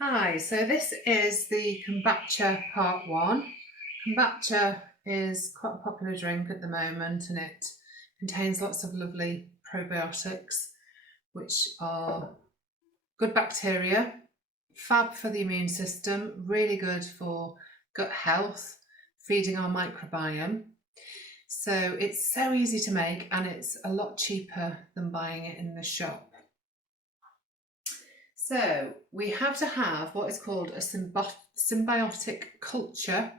Hi, so this is the Kombucha part one. Kombucha is quite a popular drink at the moment and it contains lots of lovely probiotics which are good bacteria, fab for the immune system, really good for gut health, feeding our microbiome. So it's so easy to make and it's a lot cheaper than buying it in the shop. So we have to have what is called a symbiotic culture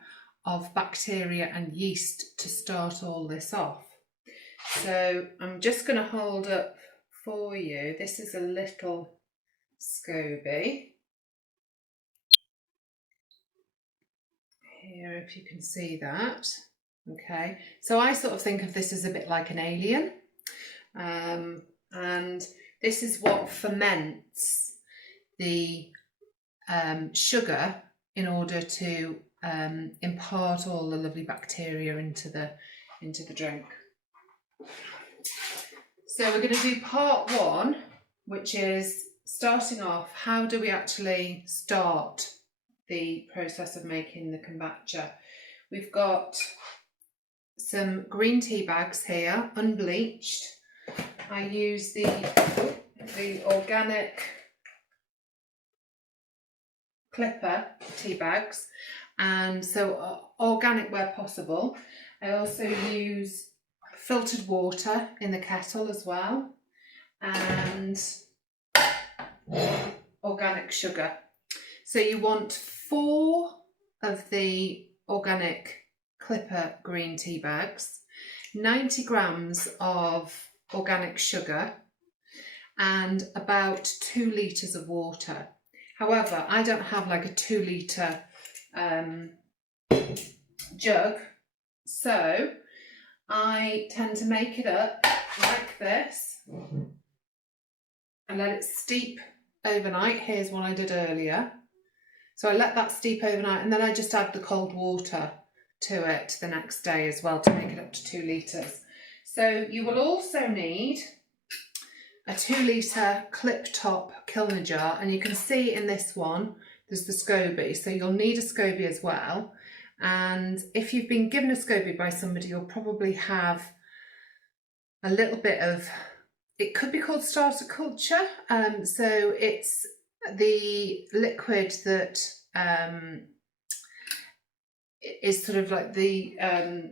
of bacteria and yeast to start all this off. So I'm just going to hold up for you. This is a little scoby. Here, if you can see that. Okay, so I sort of think of this as a bit like an alien. And this is what ferments the sugar in order to impart all the lovely bacteria into the drink. So we're going to do part one, which is starting off, how do we actually start the process of making the kombucha? We've got some green tea bags here, unbleached. I use the organic Clipper tea bags, and so organic where possible. I also use filtered water in the kettle as well, and organic sugar. So you want 4 of the organic Clipper green tea bags, 90 grams of organic sugar, and about 2 litres of water. However, I don't have like a 2 litre jug, so I tend to make it up like this and let it steep overnight. Here's what I did earlier. So I let that steep overnight and then I just add the cold water to it the next day as well to make it up to 2 litres. So you will also need a 2 litre Cliptop kilner jar, and you can see in this one there's the scoby, so you'll need a scoby as well. And if you've been given a scoby by somebody, you'll probably have a little bit of, it could be called starter culture, so it's the liquid that is sort of like the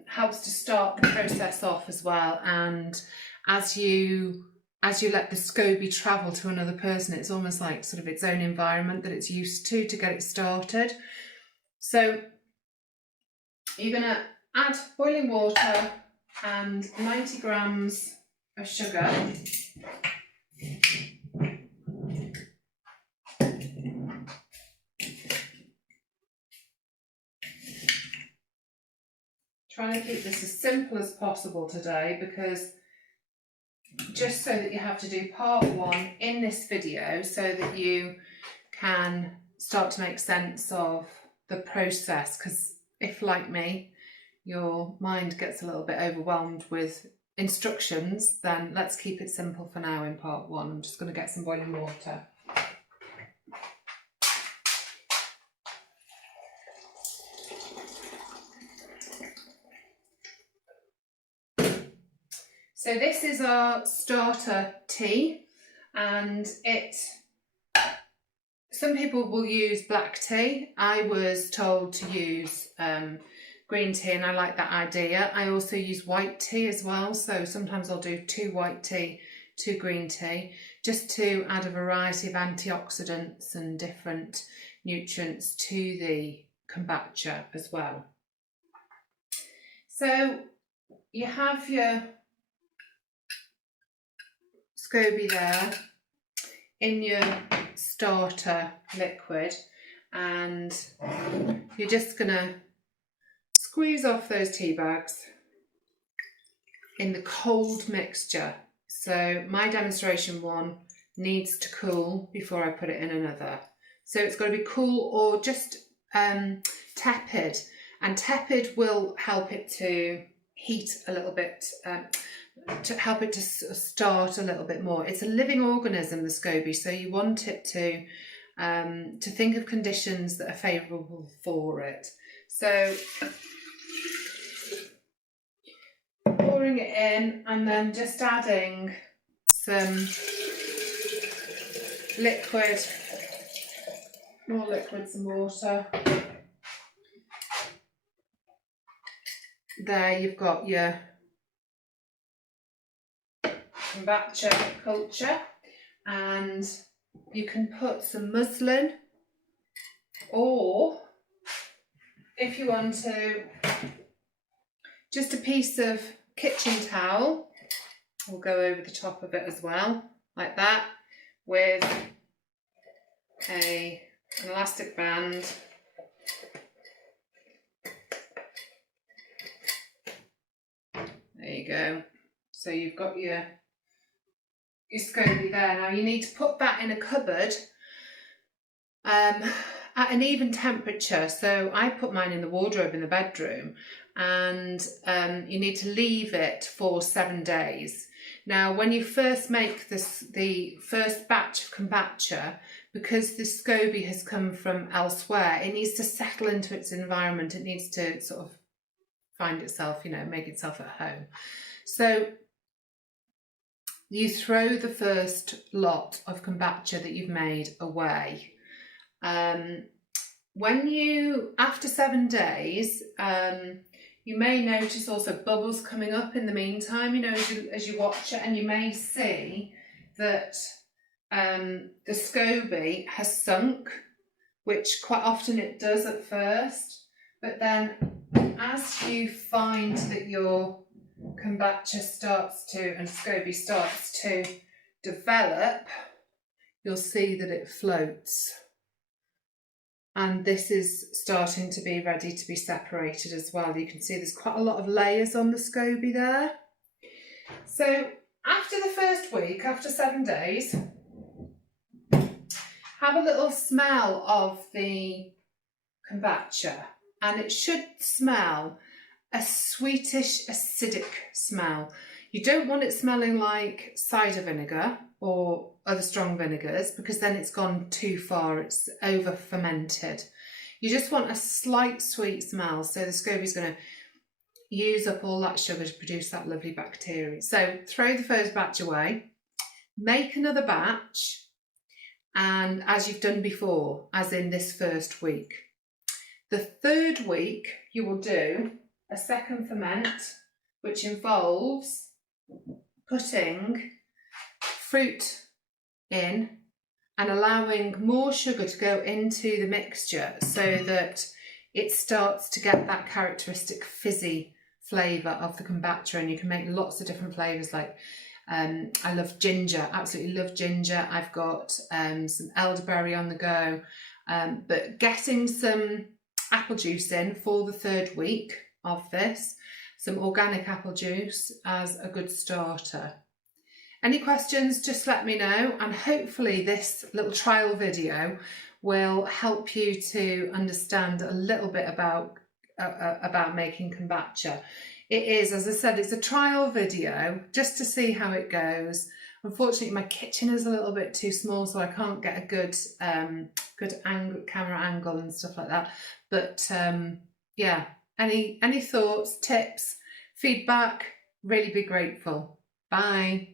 helps to start the process off as well. And as you let the scoby travel to another person, it's almost like sort of its own environment that it's used to get it started. So you're going to add boiling water and 90 grams of sugar. Trying to keep this as simple as possible today, because just so that you have to do part one in this video so that you can start to make sense of the process, because if, like me, your mind gets a little bit overwhelmed with instructions, then let's keep it simple for now in part one. I'm just going to get some boiling water. So this is our starter tea, and some people will use black tea. I was told to use green tea, and I like that idea. I also use white tea as well, so sometimes I'll do 2 white tea, 2 green tea, just to add a variety of antioxidants and different nutrients to the kombucha as well. So you have your scoby there in your starter liquid, and you're just going to squeeze off those tea bags in the cold mixture. So my demonstration one needs to cool before I put it in another. So it's got to be cool or just tepid, and tepid will help it to heat a little bit, to help it to start a little bit more. It's a living organism, the scoby, so you want it to to think of conditions that are favourable for it. So pouring it in and then just adding some liquid, more liquid, some water. There you've got your kombucha culture, and you can put some muslin, or if you want to, just a piece of kitchen towel will go over the top of it as well, like that, with an elastic band. There you go. So you've got your scoby there. Now you need to put that in a cupboard at an even temperature. So I put mine in the wardrobe in the bedroom, and you need to leave it for 7 days. Now when you first make the first batch of kombucha, because the scoby has come from elsewhere, it needs to settle into its environment. It needs to sort of find itself, make itself at home. So you throw the first lot of kombucha that you've made away. After 7 days, you may notice also bubbles coming up in the meantime, as you watch it, and you may see that the scoby has sunk, which quite often it does at first, but then as you find that your kombucha and scoby starts to develop, you'll see that it floats. And this is starting to be ready to be separated as well. You can see there's quite a lot of layers on the scoby there. So after the first week, after 7 days, have a little smell of the kombucha, and it should smell a sweetish, acidic smell. You don't want it smelling like cider vinegar or other strong vinegars, because then it's gone too far, it's over fermented. You just want a slight sweet smell, so the scoby is going to use up all that sugar to produce that lovely bacteria. So throw the first batch away, make another batch, and as you've done before, as in this first week. The third week you will do a second ferment, which involves putting fruit in and allowing more sugar to go into the mixture so that it starts to get that characteristic fizzy flavour of the kombucha. And you can make lots of different flavours, like I love ginger, absolutely love ginger. I've got some elderberry on the go, but getting some apple juice in for the third week of this, some organic apple juice as a good starter. Any questions, just let me know, and hopefully this little trial video will help you to understand a little bit about making kombucha. It is, as I said, it's a trial video just to see how it goes. Unfortunately, my kitchen is a little bit too small, so I can't get a good camera angle and stuff like that. But yeah, any thoughts, tips, feedback, really be grateful. Bye.